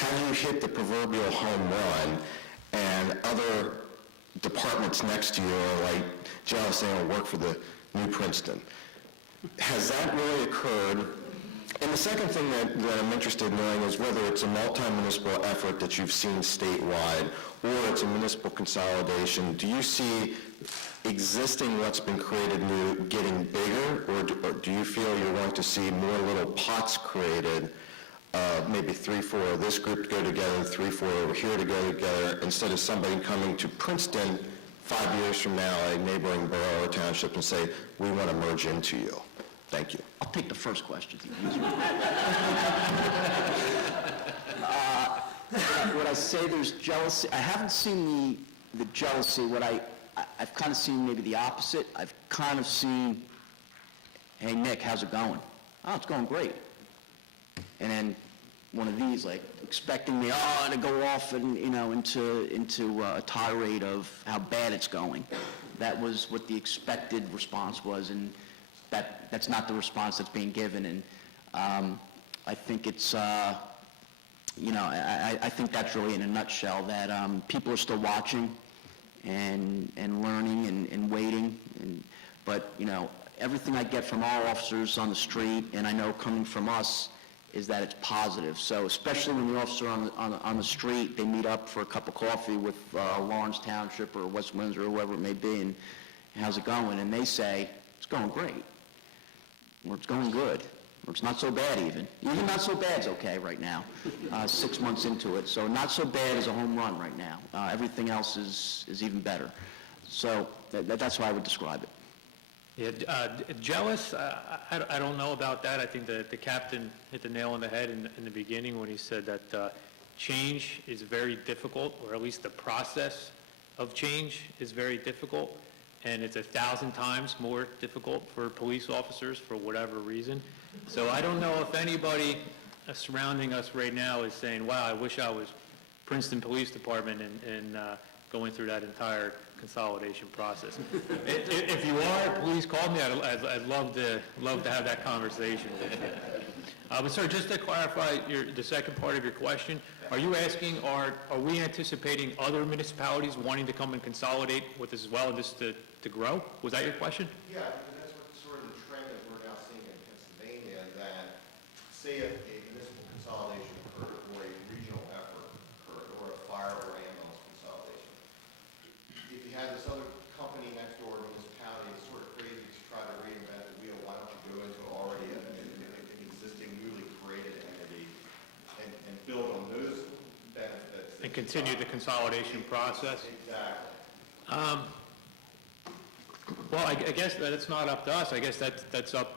have you hit the proverbial home run and other departments next to you are like jealous they don't work for the new Princeton? Has that really occurred? And the second thing that I'm interested in knowing is whether it's a multi-municipal effort that you've seen statewide or it's a municipal consolidation. Do you see existing what's been created new getting bigger, or do you feel you're going to see more little pots created, maybe 3, 4 of this group to go together, 3, 4 over here to go together, instead of somebody coming to Princeton 5 years from now, a neighboring borough or township, and say, we want to merge into you? Thank you. I'll take the first question. Would I say there's jealousy? I haven't seen the jealousy. I've kind of seen maybe the opposite. I've kind of seen, hey, Nick, how's it going? Oh, it's going great. And then one of these, like, expecting me, to go off and, into a tirade of how bad it's going. That was what the expected response was, and that's not the response that's being given. And I think it's, I think that's really in a nutshell that people are still watching and learning and waiting. But everything I get from our officers on the street, and I know coming from us, is that it's positive. So especially when the officer on the street, they meet up for a cup of coffee with Lawrence Township or West Windsor or whoever it may be, and how's it going? And they say, it's going great, or it's going good, or it's not so bad even. Even not so bad's okay right now, 6 months into it. So not so bad is a home run right now. Everything else is even better. So that's how I would describe it. Yeah, jealous, I don't know about that. I think that the captain hit the nail on the head in the beginning when he said that change is very difficult, or at least the process of change is very difficult, and it's 1,000 times more difficult for police officers for whatever reason. So I don't know if anybody surrounding us right now is saying, wow, I wish I was Princeton Police Department and going through that entire consolidation process. If you are, please call me. I'd love to have that conversation with you. But sir, just to clarify the second part of your question, are you asking, are we anticipating other municipalities wanting to come and consolidate with us as well, just to grow? Was that your question? Yeah, because that's what sort of the trend that we're now seeing in Pennsylvania, that say a municipal consolidation occurred, or a regional effort occurred, or a fire or ambulance consolidation. If you had this other company next door to municipality, it's sort of crazy to try to reinvent the wheel. Why don't you go into already an existing newly created entity and build on those benefits? And continue the consolidation process? Exactly. Well, I guess that it's not up to us. I guess that's up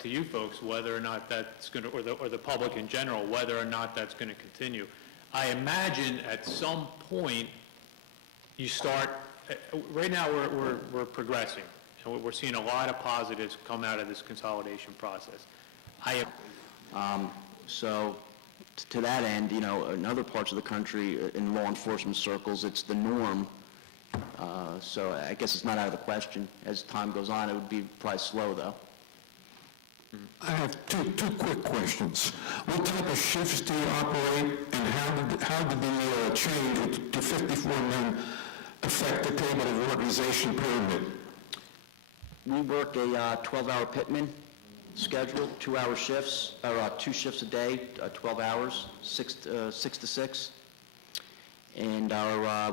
to you folks, whether or not that's going to, or the public in general, whether or not that's going to continue. I imagine at some point you start. Right now we're progressing, and we're seeing a lot of positives come out of this consolidation process. So to that end, in other parts of the country, in law enforcement circles, it's the norm. So I guess it's not out of the question. As time goes on, it would be probably slow, though. I have two quick questions. What type of shifts do you operate, and how did the change to 54 men affect the table of organization pyramid? We work a 12-hour pitman schedule, 2-hour shifts, or 2 shifts a day, 12 hours, 6 to 6. And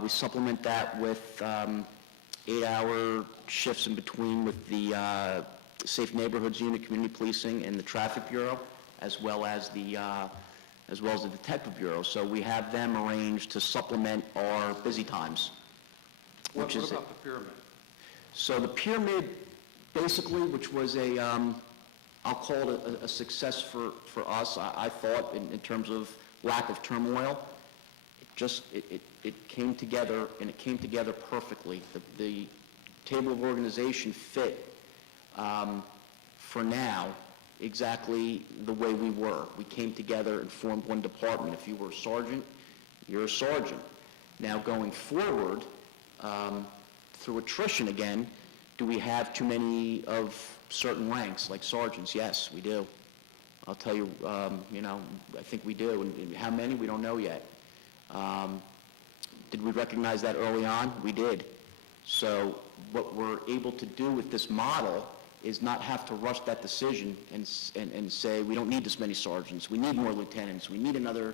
we supplement that with 8-hour shifts in between with the Safe Neighborhoods Unit, Community Policing, and the Traffic Bureau, as well as the Detective Bureau. So we have them arranged to supplement our busy times. What about the pyramid? So the pyramid, basically, which was I'll call it a success for us, I thought, in terms of lack of turmoil. It came together, and it came together perfectly. The table of organization fit, for now, exactly the way we were. We came together and formed one department. If you were a sergeant, you're a sergeant. Now going forward, through attrition again, do we have too many of certain ranks, like sergeants? Yes, we do. I'll tell you, I think we do. And how many, we don't know yet. Did we recognize that early on? We did. So what we're able to do with this model is not have to rush that decision and say, we don't need this many sergeants, we need more lieutenants, we need another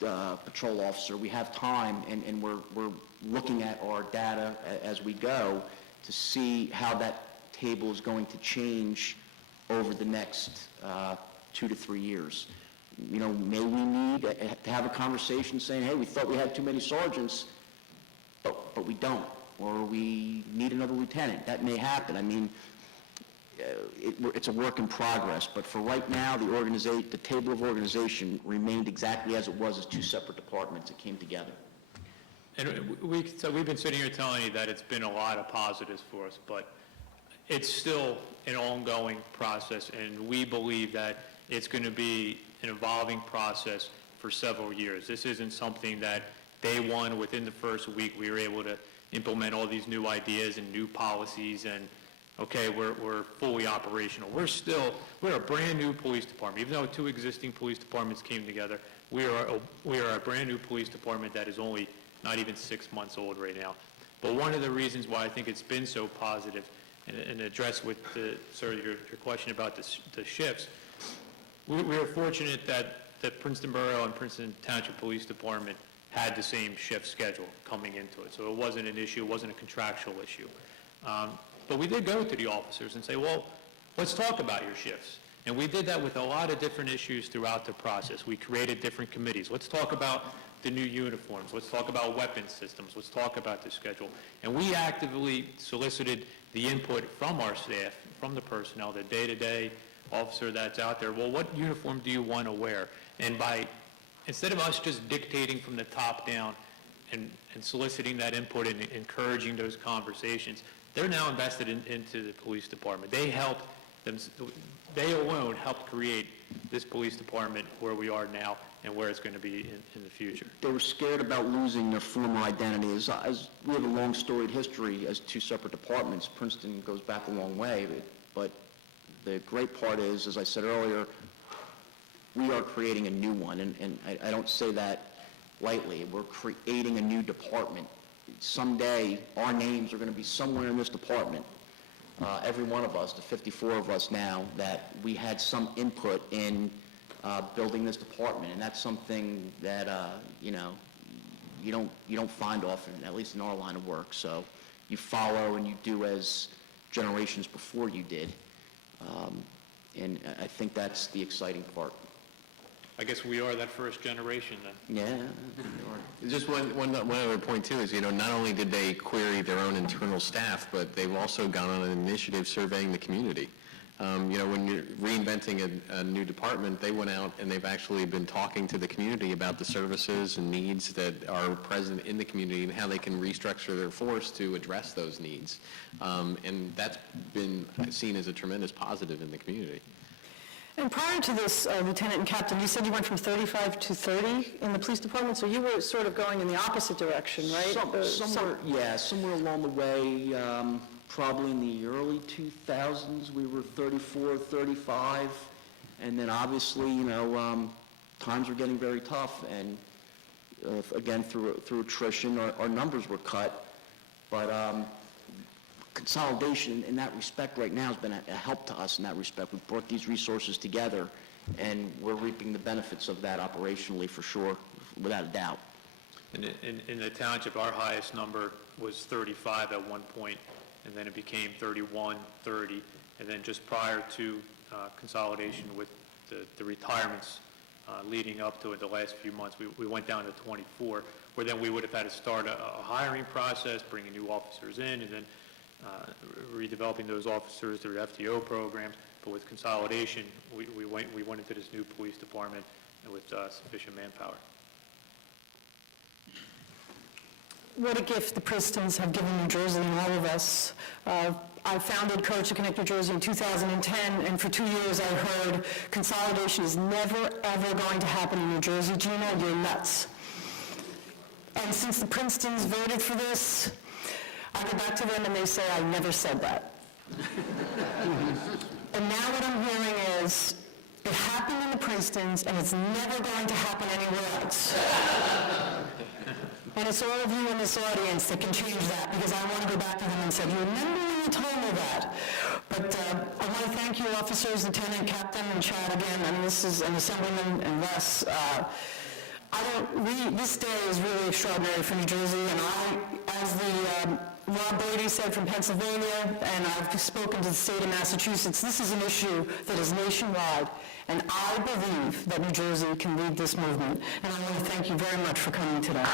patrol officer. We have time, and we're looking at our data as we go to see how that table is going to change over the next 2 to 3 years. May we need to have a conversation saying, hey, we thought we had too many sergeants, but we don't, or we need another lieutenant. That may happen. I mean, it's a work in progress, but for right now, the table of organization remained exactly as it was as two separate departments that came together. And so we've been sitting here telling you that it's been a lot of positives for us, but it's still an ongoing process, and we believe that it's going to be an evolving process for several years. This isn't something that day one, within the first week, we were able to implement all these new ideas and new policies, and okay, we're fully operational. We're a brand new police department. Even though two existing police departments came together, we are a brand new police department that is only not even 6 months old right now. But one of the reasons why I think it's been so positive, and address with sort of your question about the shifts, we are fortunate that Princeton Borough and Princeton Township Police Department had the same shift schedule coming into it. So it wasn't an issue, it wasn't a contractual issue. But we did go to the officers and say, well, let's talk about your shifts. And we did that with a lot of different issues throughout the process. We created different committees. Let's talk about the new uniforms. Let's talk about weapon systems. Let's talk about the schedule. And we actively solicited the input from our staff, from the personnel, the day-to-day officer that's out there. Well, what uniform do you want to wear? And instead of us just dictating from the top down and soliciting that input and encouraging those conversations, they're now invested into the police department. They alone helped create this police department where we are now and where it's going to be in the future. They were scared about losing their former identity. As we have a long storied history as two separate departments. Princeton goes back a long way, but the great part is, as I said earlier, we are creating a new one, and I don't say that lightly. We're creating a new department. Someday, our names are going to be somewhere in this department. Every one of us, the 54 of us now, that we had some input in building this department, and that's something that you don't find often, at least in our line of work. So you follow and you do as generations before you did, and I think that's the exciting part. I guess we are that first generation then. Yeah. Just one other point too is, not only did they query their own internal staff, but they've also gone on an initiative surveying the community. When you're reinventing a new department, they went out and they've actually been talking to the community about the services and needs that are present in the community and how they can restructure their force to address those needs. And that's been seen as a tremendous positive in the community. And prior to this, Lieutenant and Captain, you said you went from 35 to 30 in the police department, so you were sort of going in the opposite direction, right? Somewhere along the way, probably in the early 2000s, we were 34, 35, and then obviously, times were getting very tough, and again, through attrition, our numbers were cut, but consolidation in that respect right now has been a help to us in that respect. We've brought these resources together, and we're reaping the benefits of that operationally for sure, without a doubt. In the township, our highest number was 35 at one point, and then it became 31, 30, and then just prior to consolidation with the retirements leading up to it the last few months, we went down to 24, where then we would have had to start a hiring process, bringing new officers in, and then redeveloping those officers through FTO programs. But with consolidation, we went into this new police department and with sufficient manpower. What a gift the Printons have given New Jersey and all of us. I founded Courage to Connect New Jersey in 2010, and for 2 years I heard consolidation is never, ever going to happen in New Jersey. Gina, you're nuts. And since the Princetons voted for this, I go back to them and they say, I never said that. And now what I'm hearing is, It happened in the Princetons, and it's never going to happen anywhere else. And it's all of you in this audience that can change that, because I want to go back to them and say, you remember when you told me that? But I want to thank you, officers, Lieutenant Captain and Chad again, and this is an Assemblyman and Les. This day is really extraordinary for New Jersey, and as Rob Brady said from Pennsylvania, and I've spoken to the state of Massachusetts, this is an issue that is nationwide, and I believe that New Jersey can lead this movement. And I want to thank you very much for coming today.